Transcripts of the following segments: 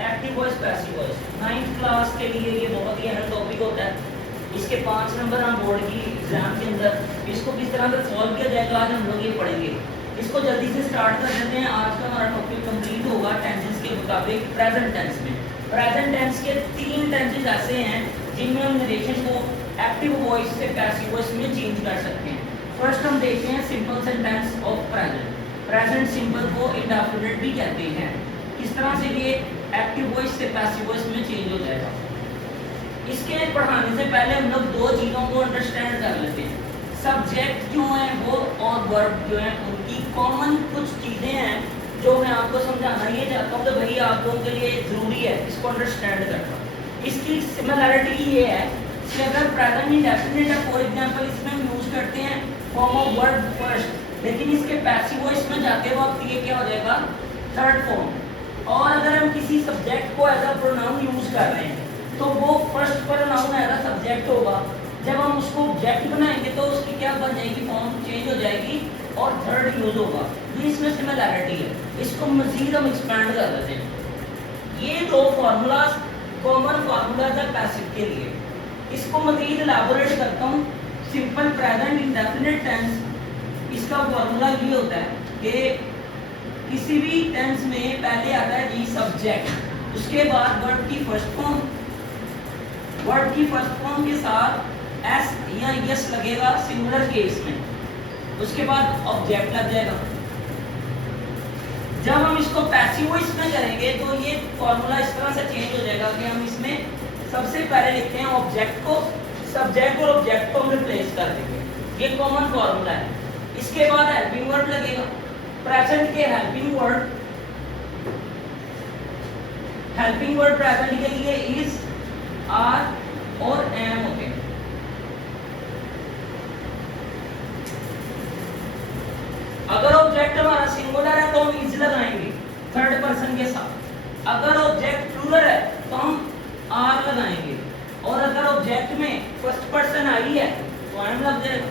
Active voice passive voice 9th class के लिए ये बहुत ही अहम टॉपिक होता है। इसके 5 नंबर हम बोर्ड की एग्जाम के अंदर इसको किस तरह से सॉल्व किया जाएगा आज हम लोग ये पढ़ेंगे। इसको जल्दी से स्टार्ट कर देते हैं। आज का हमारा टॉपिक कंप्लीट होगा टेंसेस के मुताबिक प्रेजेंट टेंस में। प्रेजेंट टेंस के 3 टेंसेस ऐसे हैं जिनमें हम नरेशन को एक्टिव वॉइस से पैसिव वॉइस में चेंज कर सकते हैं। फर्स्ट हम देखते हैं simple sentence of present. Present simple को इंडेफिनिट भी कहते हैं। किस तरह से ये एक्टिव वॉइस से पैसिव वॉइस में चेंज हो जाएगा। इसके पढ़ाने से पहले हम लोग 2 चीज़ों को अंडरस्टैंड कर लेते हैं। सब्जेक्ट जो है वो और वर्ब जो है उनकी कॉमन कुछ चीज़ें हैं जो मैं आपको समझाना ये चाहता हूँ कि भाई आप लोगों के लिए ज़रूरी है इसको अंडरस्टैंड करना। इसकी सिमिलैरिटी ये है कि अगर प्रेजेंट इंडेफिनिट है फॉर एग्जांपल इसमें हम यूज़ करते हैं फॉर्म ऑफ वर्ब फर्स्ट, लेकिन इसके पैसिव वॉइस में जाते वक्त ये क्या हो जाएगा थर्ड फॉर्म। और अगर हम किसी सब्जेक्ट को एज अ प्रोनाउन यूज़ कर रहे हैं तो वो first pronoun as a subject होगा। जब हम उसको ऑब्जेक्ट बनाएंगे तो उसकी क्या बन जाएगी फॉर्म चेंज हो जाएगी और थर्ड यूज होगा। ये इसमें सिमिलैरिटी है। इसको मजीद हम एक्सपैंड कर लेते हैं। ये 2 फार्मूलाज कॉमन फार्मूलाज है पैसिव के लिए। इसको मजीद इलैबोरेट करता हूँ। सिंपल प्रेजेंट इंडेफिनिट टेंस इसका फार्मूला ये होता है कि किसी भी टेंस में पहले आता है जी सब्जेक्ट, उसके बाद वर्ब की फर्स्ट फॉर्म, वर्ब की फर्स्ट फॉर्म के साथ एस या यस लगेगा सिंगुलर केस में, उसके बाद ऑब्जेक्ट लग जाएगा। जब हम इसको पैसिव वॉइस में करेंगे तो ये फॉर्मूला इस तरह से चेंज हो जाएगा कि हम इसमें सबसे पहले लिखते हैं ऑब्जेक्ट को, सब्जेक्ट और ऑब्जेक्ट को हम रिप्लेस कर देंगे। ये कॉमन फॉर्मूला है। इसके बाद हेल्पिंग वर्ड लगेगा। प्रेजेंट के हेल्पिंग वर्ड प्रेजेंट के लिए इज, आर और एम होते हैं। अगर ऑब्जेक्ट हमारा सिंगुलर है तो हम इज लगाएंगे थर्ड पर्सन के साथ। अगर ऑब्जेक्ट प्लूरल है तो हम आर लगाएंगे। और अगर ऑब्जेक्ट में फर्स्ट पर्सन आई है तो एम लग जाएगा।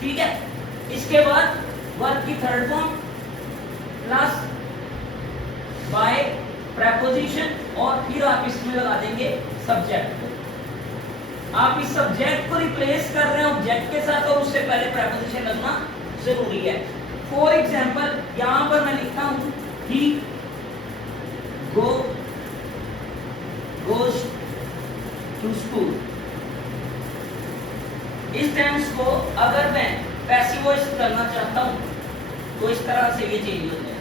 ठीक है। इसके बाद वर्ब की third form plus bye preposition और फिर आप इसमें लगा देंगे सब्जेक्ट को। आप इस सब्जेक्ट को रिप्लेस कर रहे हैं ऑब्जेक्ट के साथ और उससे पहले प्रेपोजिशन लगना जरूरी है। फॉर एग्जाम्पल यहां पर मैं लिखता हूं ही गोज टू स्कूल। इस टेंस को अगर मैं पैसिव वॉइस करना चाहता हूं तो इस तरह से ये चेंज हो जाए।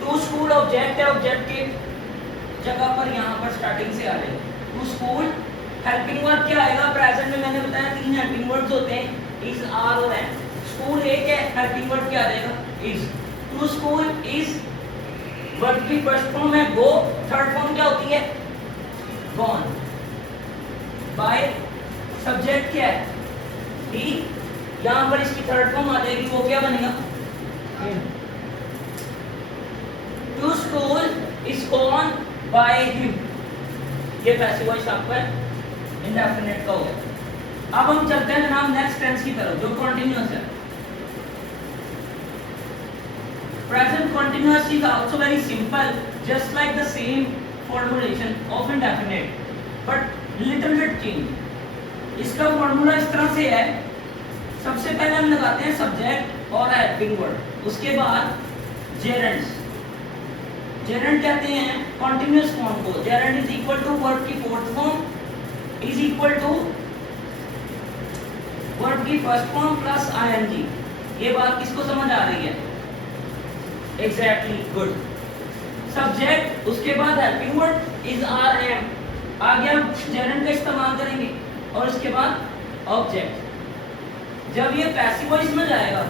टू स्कूल ऑब्जेक्ट है, ऑब्जेक्ट के जगह पर यहाँ पर स्टार्टिंग से आ रहे टू स्कूल। हेल्पिंग वर्ब क्या आएगा प्रेजेंट में मैंने बताया 3 हेल्पिंग वर्ड्स होते हैं इज, आर और एम। स्कूल एक है, हेल्पिंग वर्ब क्या आ जाएगा is. To school is verb की फर्स्ट फॉर्म है गो, थर्ड फॉर्म क्या होती है गॉन। बाय सब्जेक्ट क्या है ही, यहाँ पर इसकी थर्ड फॉर्म आ जाएगी वो क्या बनेगा to school is gone by him. ये पैसिव वॉइस आपका इंडेफिनिट का हो गया। अब हम चलते हैं जनाब नेक्स्ट टेंस की तरफ जो कॉन्टिन्यूअस है। Present continuous is also very simple just like the same formulation of indefinite but little bit change. इसका फॉर्मूला इस तरह से है। सबसे पहले हम लगाते हैं सब्जेक्ट और हेल्पिंग वर्ड, उसके बाद जेरेंड्स। जेरेंड कहते हैं कॉन्टिन्यूअस फॉर्म को। Gerund is equal to verb की fourth form is equal to verb की फर्स्ट फॉर्म प्लस आईएनजी। ये बात किसको समझ आ रही है? Exactly, good. सब्जेक्ट उसके बाद helping word is, are, am. आगे हम जेरेंड का इस्तेमाल करेंगे और उसके बाद ऑब्जेक्ट। जब ये पैसिव वॉइस में जाएगा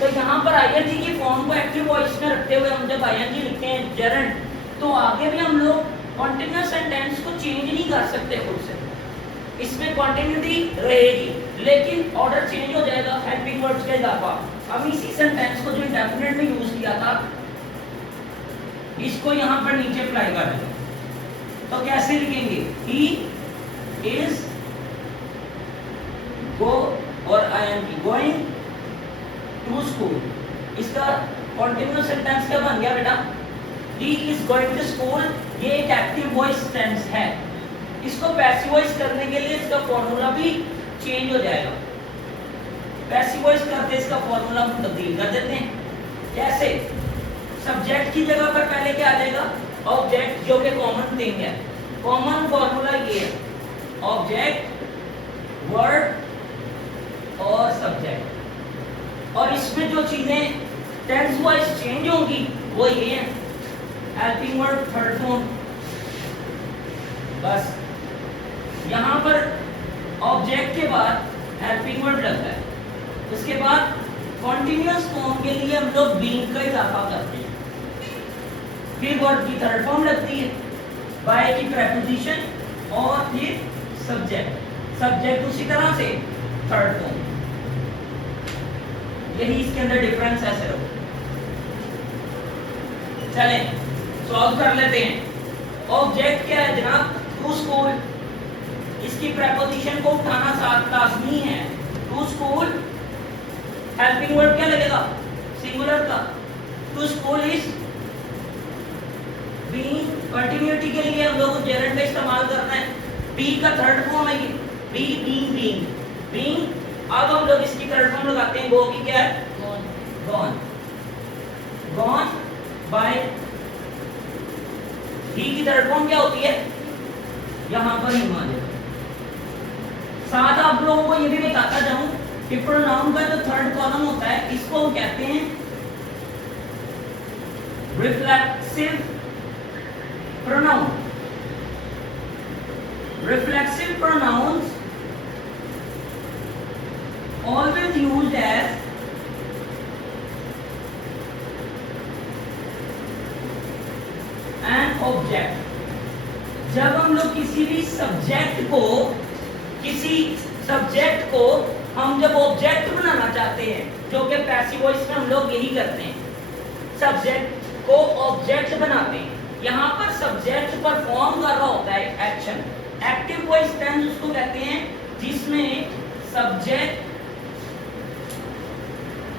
तो यहाँ पर आईएनजी की फॉर्म को एक्टिव वॉइस में रखते हुए हम जब आईएनजी लिखते हैं जेरेंड तो आगे भी हम लोग कॉन्टिन्यूअस सेंटेंस को चेंज नहीं कर सकते खुद से। इसमें कॉन्टिन्यूटी रहेगी लेकिन ऑर्डर चेंज हो जाएगा हेल्पिंग वर्ड्स के अलावा। अब इसी सेंटेंस को जो इंडेफिनिट में यूज किया था इसको यहाँ पर नीचे अप्लाई कर देंगे। तो कैसे लिखेंगे? ही इज गो और ing गोइंग टू स्कूल। इसका कॉन्टिन्यूअस सेंटेंस क्या बन गया बेटा? He is going to school. ये एक एक्टिव वॉइस टेंस है। इसको पैसिव वॉइस करने के लिए इसका फॉर्मूला भी चेंज हो जाएगा। पैसिव वॉइस करते इसका फॉर्मूला हम तब्दील कर देते हैं। कैसे? सब्जेक्ट की जगह पर पहले क्या आ जाएगा? ऑब्जेक्ट, जो कि कॉमन थिंग है। कॉमन फॉर्मूला ये है, ऑब्जेक्ट, वर्ड और सब्जेक्ट। और इसमें जो चीजें टेंस वाइज चेंज होंगी वो ये है, हेल्पिंग वर्ड, थर्ड फॉर्म। बस यहाँ पर ऑब्जेक्ट के बाद हेल्पिंग वर्ड लगता है, उसके बाद कॉन्टिन्यूअस फॉर्म के लिए हम लोग बीइंग का इजाफा करते हैं, फिर वर्ड की थर्ड फॉर्म लगती है, बाय की प्रेपोजिशन और फिर सब्जेक्ट। सब्जेक्ट उसी तरह से थर्ड फॉर्म। यही इसके अंदर डिफरेंस है सिर्फ। चलें सॉल्व कर लेते हैं। ऑब्जेक्ट क्या है जनाब? To school. इसकी प्रेपोजिशन को उठाना साथ लाजमी है। टू स्कूल, हेल्पिंग वर्ड क्या लगेगा? सिंगुलर का। To school is being. Continuity के लिए हम लोग जेरेंट का इस्तेमाल करना है। बी का थर्ड फॉर्म है ये, बी बीइंग, बीइंग बीइंग। अब हम लोग इसकी थर्ड फॉर्म लगाते हैं। गो की क्या है? गॉन। Gone by. ही की थर्ड फॉर्म क्या होती है? यहां पर ही मान लो। साथ आप लोगों को ये भी बताता जाऊं कि प्रोनाउन का जो थर्ड कॉलम होता है इसको हम कहते हैं reflexive pronoun. Reflexive pronouns always used as an object। जब हम लोग किसी भी सब्जेक्ट को हम जब ऑब्जेक्ट बनाना चाहते हैं, जो कि पैसिव वॉइस में हम लोग यही करते हैं, सब्जेक्ट को ऑब्जेक्ट बनाते हैं। यहाँ पर सब्जेक्ट परफॉर्म कर रहा होता है एक्शन। एक्टिव वॉइस टेंस उसको कहते हैं जिसमें सब्जेक्ट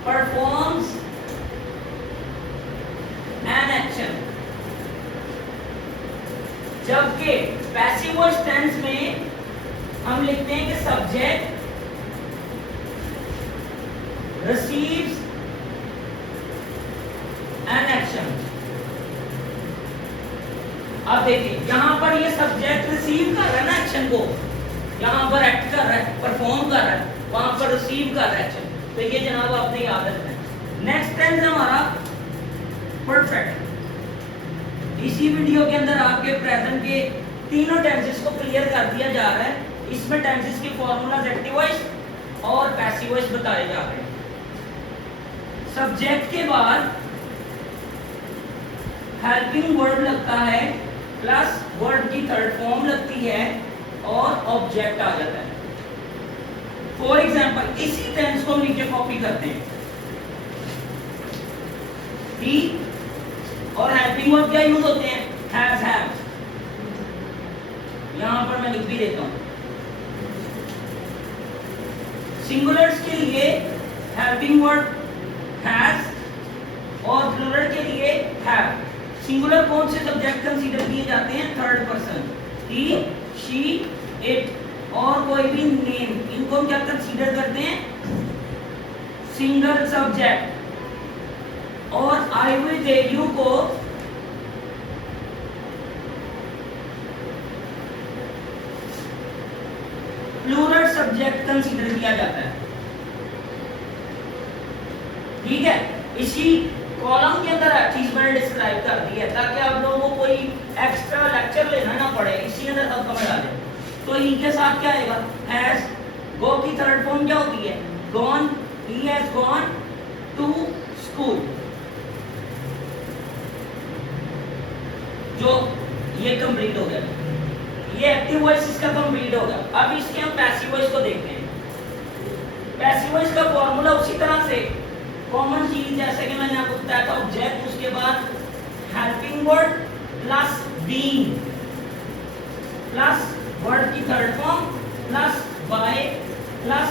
परफॉर्म्स एन एक्शन। जबकि पैसिव वॉइस टेंस में हम लिखते हैं कि सब्जेक्ट receives an action। अब देखिए यहां पर ये सब्जेक्ट रिसीव कर रहा है ना एक्शन को, यहां पर एक्ट कर रहा है, परफॉर्म कर रहा है, वहां पर रिसीव कर रहा है एक्शन। तो ये जनाब आपने याद रखना है। नेक्स्ट टेंस हमारा परफेक्ट। इसी वीडियो के अंदर आपके प्रेजेंट के तीनों टेंसेस को क्लियर कर दिया जा रहा है। इसमें टेंसेस के फॉर्मूलाज एक्टिव वॉइस और पैसिव वॉइस बताए जा रहे हैं। सब्जेक्ट के बाद हेल्पिंग वर्ड लगता है, प्लस वर्ड की थर्ड फॉर्म लगती है और ऑब्जेक्ट आ जाता है। फॉर एग्जाम्पल इसी टेंस को नीचे कॉपी करते हैं। ही और हेल्पिंग वर्ड क्या यूज होते हैं? Has, have. यहां पर मैं लिख भी देता हूं। सिंगुलर्स के लिए हेल्पिंग वर्ड हैज और प्लूरल के लिए हैव। सिंगुलर कौन से सब्जेक्ट कंसीडर किए जाते हैं? Third person. He, she, it और कोई भी नेम, इनको हम क्या कंसीडर करते हैं? Single subject. और आई विल टेल यू को प्लूरल सब्जेक्ट कंसीडर किया जाता है। ठीक है, इसी कॉलम के अंदर चीज मैंने डिस्क्राइब कर दी है ताकि आप लोगों को कोई एक्स्ट्रा लेक्चर लेना ना पड़े, इसी अंदर सब समझ आ जाए। तो इनके साथ क्या आएगा? हैज। गो की थर्ड फॉर्म क्या होती है? Gone. He has gone to school. जो ये कंप्लीट हो गया, ये एक्टिव वॉइस इसका कंप्लीट होगा। अब इसके हम पैसिव वॉइस को देखते हैं। पैसिव वॉइस का फॉर्मूला उसी तरह से कॉमन चीज जैसे कि मैंने आपको बताया था, ऑब्जेक्ट, उसके बाद helping word plus being plus word की third form plus by plus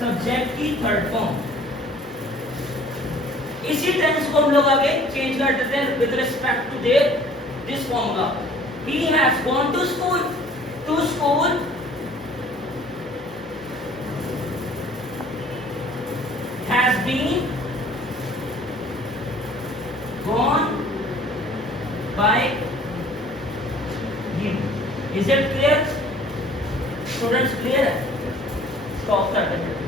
subject की थर्ड फॉर्म। इसी टेंस को हम लोग आगे चेंज कर देते हैं with respect to this formula. He has gone to school, to school has been gone by him। Is it clear? Students, clear है? Stop कर देते हैं।